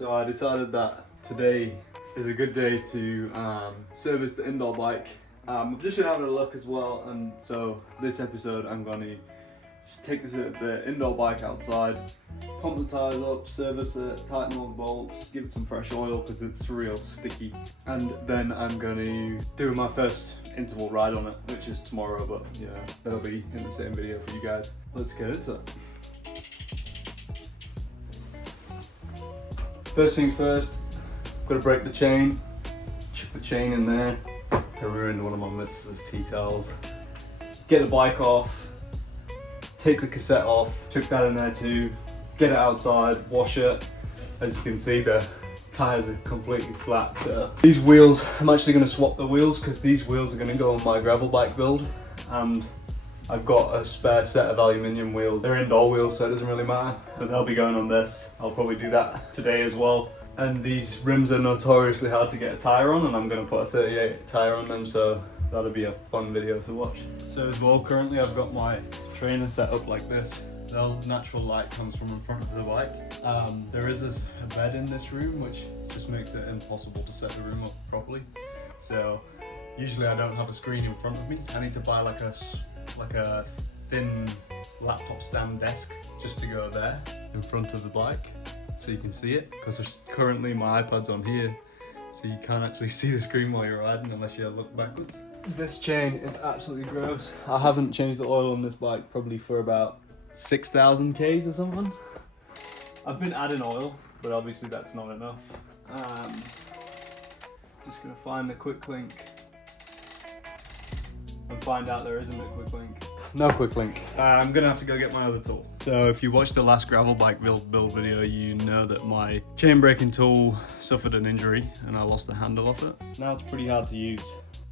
So I decided that today is a good day to service the indoor bike. I've just been having a look as well, and so this episode I'm going to just take the indoor bike outside, pump the tyres up, service it, tighten all the bolts, give it some fresh oil because it's real sticky, and then I'm going to do my first interval ride on it, which is tomorrow, but yeah, that'll be in the same video for you guys. Let's get into it. First things first, got to break the chain, chuck the chain in there. I ruined one of my missus' tea towels. Get the bike off, take the cassette off, chuck that in there too, get it outside, wash it. As you can see, the tyres are completely flat. So these wheels, I'm actually going to swap the wheels because these wheels are going to go on my gravel bike build, and I've got a spare set of aluminium wheels. They're indoor wheels, so it doesn't really matter, but they'll be going on this. I'll probably do that today as well. And these rims are notoriously hard to get a tyre on, and I'm going to put a 38 tyre on them, so that'll be a fun video to watch. So as well, currently I've got my trainer set up like this. The natural light comes from in front of the bike. There is a bed in this room, which just makes it impossible to set the room up properly. So usually I don't have a screen in front of me. I need to buy like a thin laptop stand desk just to go there in front of the bike so you can see it, because currently my iPad's on here, so you can't actually see the screen while you're riding unless you look backwards. This chain is absolutely gross. I haven't changed the oil on this bike probably for about 6,000 Ks or something. I've been adding oil, but obviously that's not enough. Just gonna find the quick link and find out there isn't a quick link. No quick link. I'm gonna have to go get my other tool. So if you watched the last gravel bike build video, you know that my chain braking tool suffered an injury and I lost the handle off it. Now it's pretty hard to use.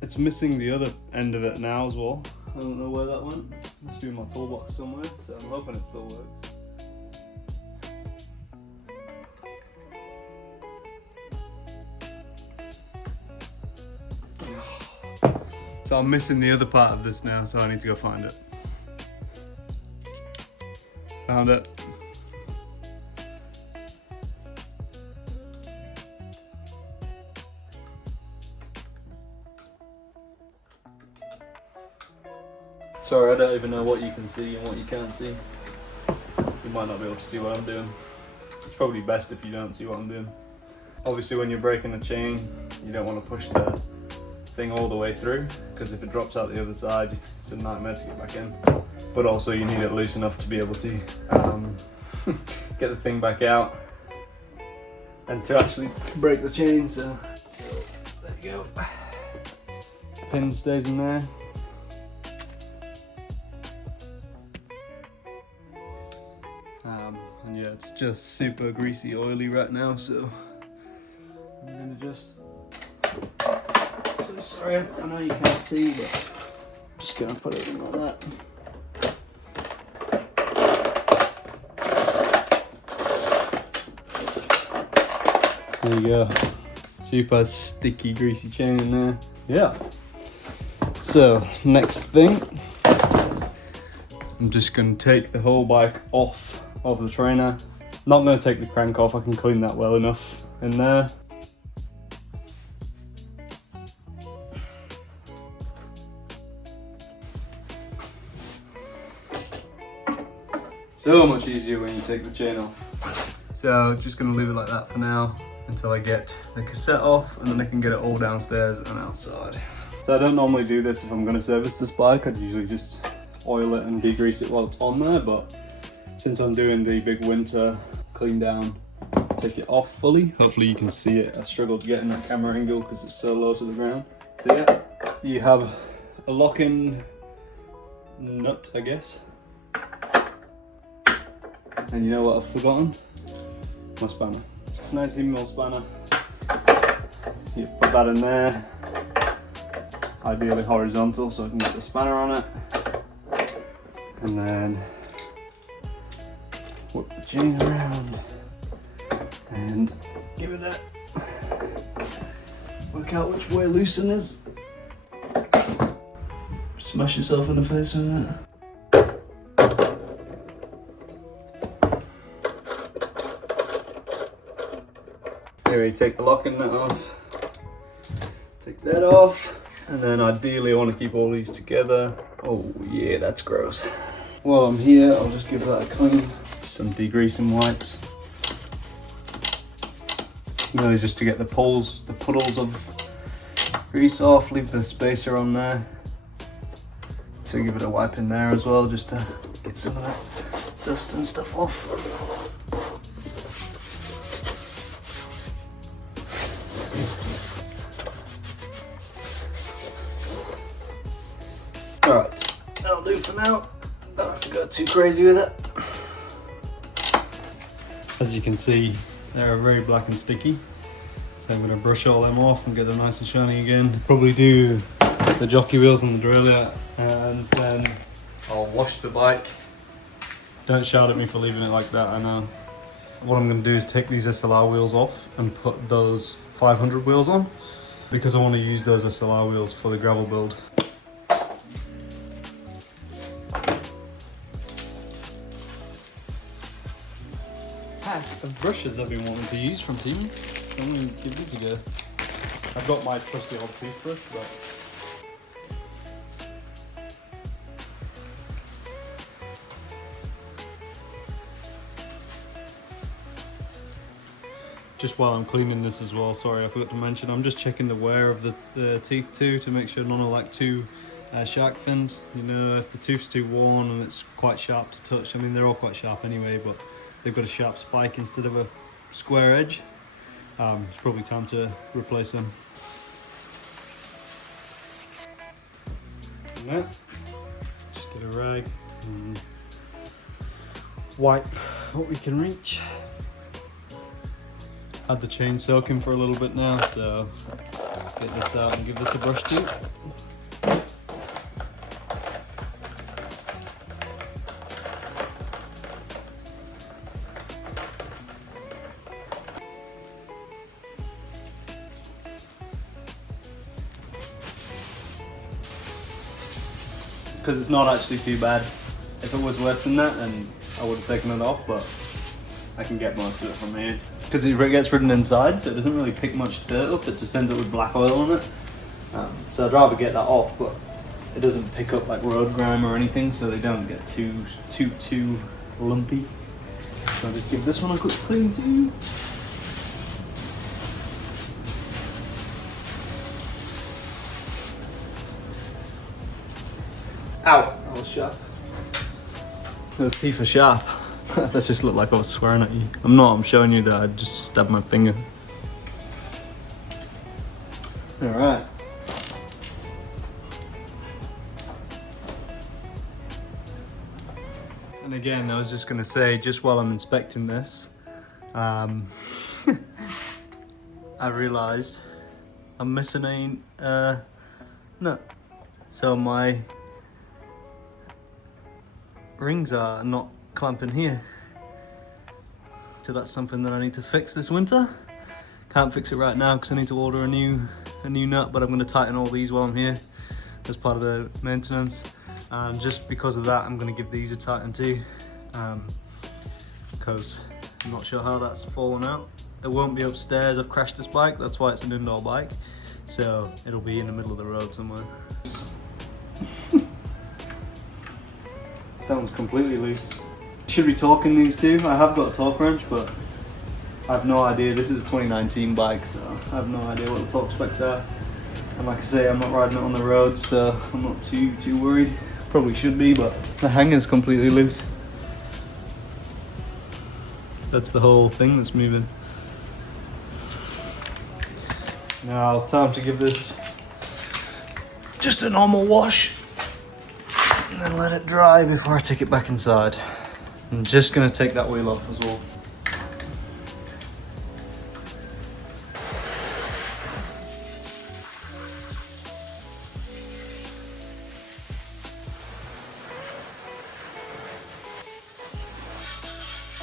It's missing the other end of it now as well. I don't know where that went. Must be in my toolbox somewhere, so I'm hoping it still works. So I'm missing the other part of this now, so I need to go find it. Found it. Sorry, I don't even know what you can see and what you can't see. You might not be able to see what I'm doing. It's probably best if you don't see what I'm doing. Obviously when you're breaking the chain, you don't want to push the thing all the way through, because if it drops out the other side, it's a nightmare to get back in. But also you need it loose enough to be able to get the thing back out and to actually break the chain. So there you go. Pin stays in there. And yeah, it's just super greasy, oily right now, so I'm gonna just. So sorry, I know you can't see, but I'm just gonna put it in like that. There you go. Super sticky, greasy chain in there. Yeah. So next thing, I'm just gonna take the whole bike off of the trainer. Not gonna take the crank off, I can clean that well enough in there. So much easier when you take the chain off. So just gonna leave it like that for now until I get the cassette off, and then I can get it all downstairs and outside. So I don't normally do this if I'm gonna service this bike. I'd usually just oil it and degrease it while it's on there, but since I'm doing the big winter clean down, take it off fully. Hopefully you can see it. I struggled to get in the camera angle because it's so low to the ground. So yeah, you have a lock-in nut, I guess. And you know what I've forgotten? My spanner. 19mm spanner. You put that in there. Ideally horizontal so I can get the spanner on it. And then whip the chain around and give it a work out which way loosen is. Smash yourself in the face with that. Anyway, take the locking nut off, take that off, and then ideally I want to keep all these together. Oh yeah, that's gross. While I'm here, I'll just give that a clean. Some degreasing wipes. Really just to get the puddles of grease off, leave the spacer on there. So give it a wipe in there as well, just to get some of that dust and stuff off. Alright, that'll do for now. Don't have to go too crazy with it. As you can see, they're very black and sticky. So I'm going to brush all them off and get them nice and shiny again. Probably do the jockey wheels and the derailleur, and then I'll wash the bike. Don't shout at me for leaving it like that, I know. What I'm going to do is take these SLR wheels off and put those 500 wheels on, because I want to use those SLR wheels for the gravel build. Pack of brushes I've been wanting to use from Team. I'm going to give these a go. I've got my trusty old toothbrush, but just while I'm cleaning this as well, sorry I forgot to mention, I'm just checking the wear of the teeth too, to make sure none are like too shark finned. You know, if the tooth's too worn and it's quite sharp to touch, I mean they're all quite sharp anyway, but they've got a sharp spike instead of a square edge. It's probably time to replace them. And that, just get a rag and wipe what we can reach. Had the chain soaking for a little bit now, so get this out and give this a brush too. Because it's not actually too bad. If it was worse than that, then I would have taken it off, but I can get most of it from here. Because it gets ridden inside, so it doesn't really pick much dirt up, it just ends up with black oil on it. So I'd rather get that off, but it doesn't pick up like road grime or anything, so they don't get too lumpy. So I'll just give this one a quick clean too. Ow, that was sharp. Those teeth are sharp. That just looked like I was swearing at you. I'm not, I'm showing you that I just stabbed my finger. Alright. And again, I was just going to say, just while I'm inspecting this, I realised I'm missing a nut. So my rings are not clamping here. So that's something that I need to fix this winter. Can't fix it right now because I need to order a new nut, but I'm going to tighten all these while I'm here as part of the maintenance. And just because of that, I'm going to give these a tighten too, because I'm not sure how that's fallen out. It won't be upstairs. I've crashed this bike, that's why it's an indoor bike, so it'll be in the middle of the road somewhere. That one's completely loose. Should be torquing these two. I have got a torque wrench, but I have no idea. This is a 2019 bike, so I have no idea what the torque specs are. And like I say, I'm not riding it on the road, so I'm not too worried. Probably should be, but the hanger's completely loose. That's the whole thing that's moving. Now, time to give this just a normal wash. And then let it dry before I take it back inside. I'm just going to take that wheel off as well.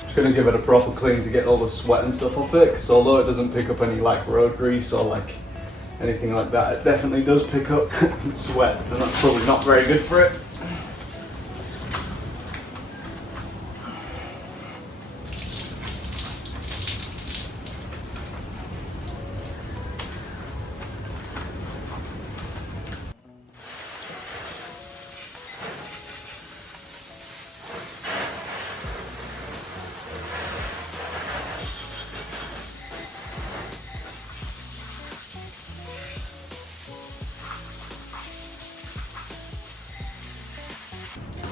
Just going to give it a proper clean to get all the sweat and stuff off it, because although it doesn't pick up any like road grease or like anything like that, it definitely does pick up sweat, and that's probably not very good for it.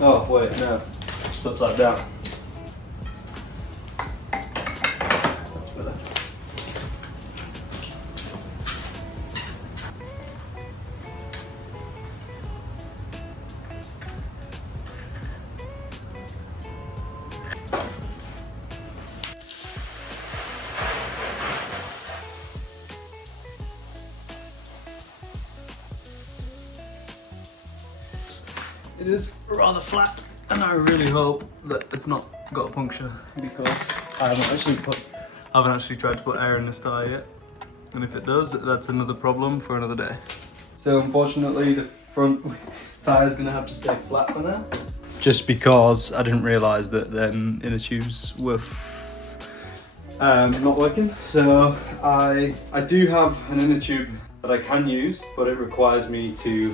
Oh wait, no, it's upside down. That's better. It is rather flat, and I really hope that it's not got a puncture because I haven't actually tried to put air in this tyre yet. And if it does, that's another problem for another day. So unfortunately, the front tyre is going to have to stay flat for now. Just because I didn't realise that then inner tubes were not working. So I do have an inner tube that I can use, but it requires me to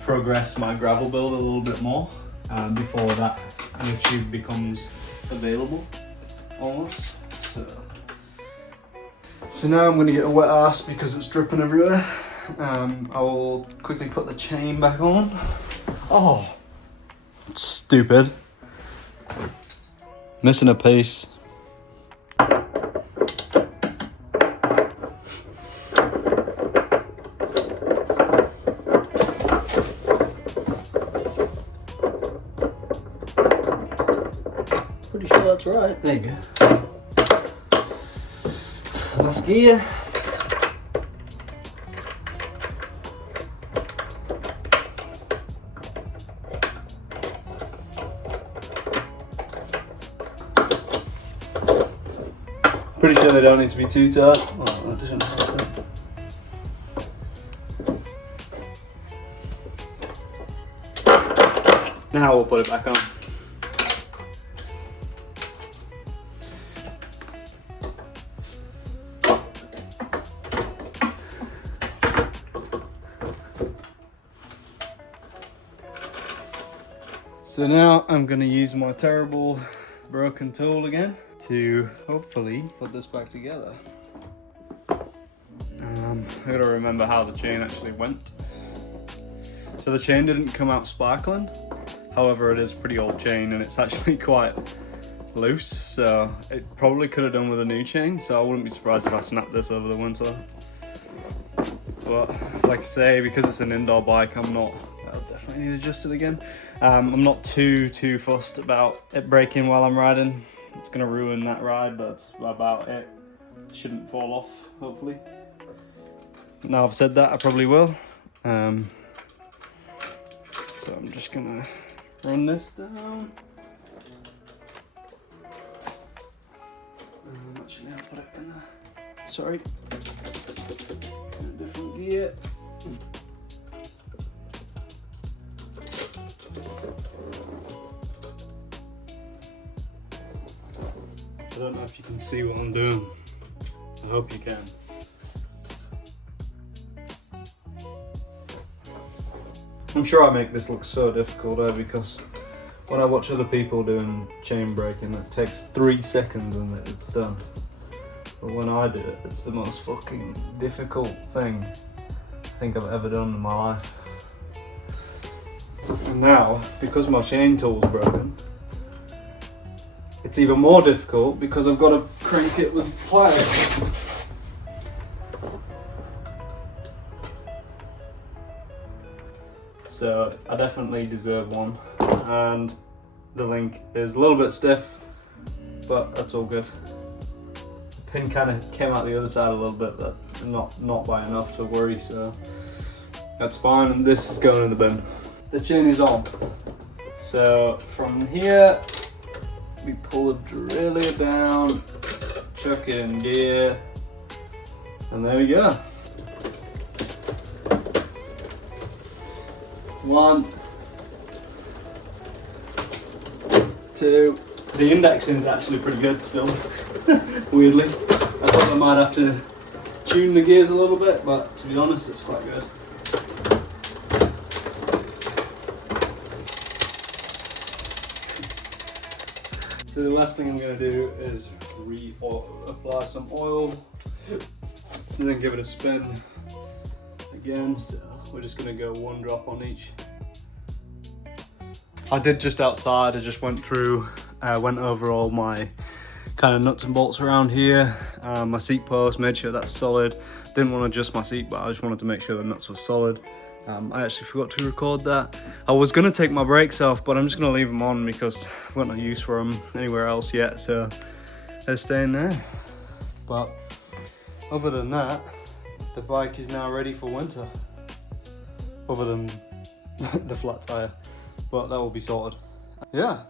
progress my gravel build a little bit more before that inner tube becomes available almost. So now I'm going to get a wet ass because it's dripping everywhere. I will quickly put the chain back on. Oh, stupid. Missing a piece. Pretty sure that's right. There you go. Last gear. Pretty sure they don't need to be too tight. Well, that doesn't happen. Now we'll put it back on. So now I'm going to use my terrible broken tool again to hopefully put this back together. I gotta remember how the chain actually went. So the chain didn't come out sparkling, however it is a pretty old chain and it's actually quite loose, so it probably could have done with a new chain, so I wouldn't be surprised if I snapped this over the winter. But like I say, because it's an indoor bike, I'll definitely need to adjust it again. I'm not too fussed about it breaking while I'm riding. It's gonna ruin that ride, but that's about it. Shouldn't fall off, hopefully. Now I've said that, I probably will. So I'm just gonna run this down. Actually, I'll put it in a, sorry, in a different gear. I don't know if you can see what I'm doing. I hope you can. I'm sure I make this look so difficult because when I watch other people doing chain braking, it takes 3 seconds and it's done. But when I do it, it's the most fucking difficult thing I think I've ever done in my life. And now, because my chain tool's broken, it's even more difficult because I've got to crank it with pliers. So I definitely deserve one, and the link is a little bit stiff, but that's all good. The pin kind of came out the other side a little bit, but not by enough to worry, so that's fine, and this is going in the bin. The chain is on. So from here, we pull the derailleur down, chuck it in gear, and there we go. 1, 2. The indexing is actually pretty good still, weirdly. I thought I might have to tune the gears a little bit, but to be honest, it's quite good. So the last thing I'm going to do is apply some oil and then give it a spin again. So we're just going to go 1 drop on each. I did just outside, I just went over all my kind of nuts and bolts around here. My seat post, made sure that's solid. Didn't want to adjust my seat, but I just wanted to make sure the nuts were solid. I actually forgot to record that. I was gonna take my brakes off, but I'm just gonna leave them on because I've got no use for them anywhere else yet, so they're staying there. But other than that, the bike is now ready for winter. Other than the flat tire, but that will be sorted. Yeah,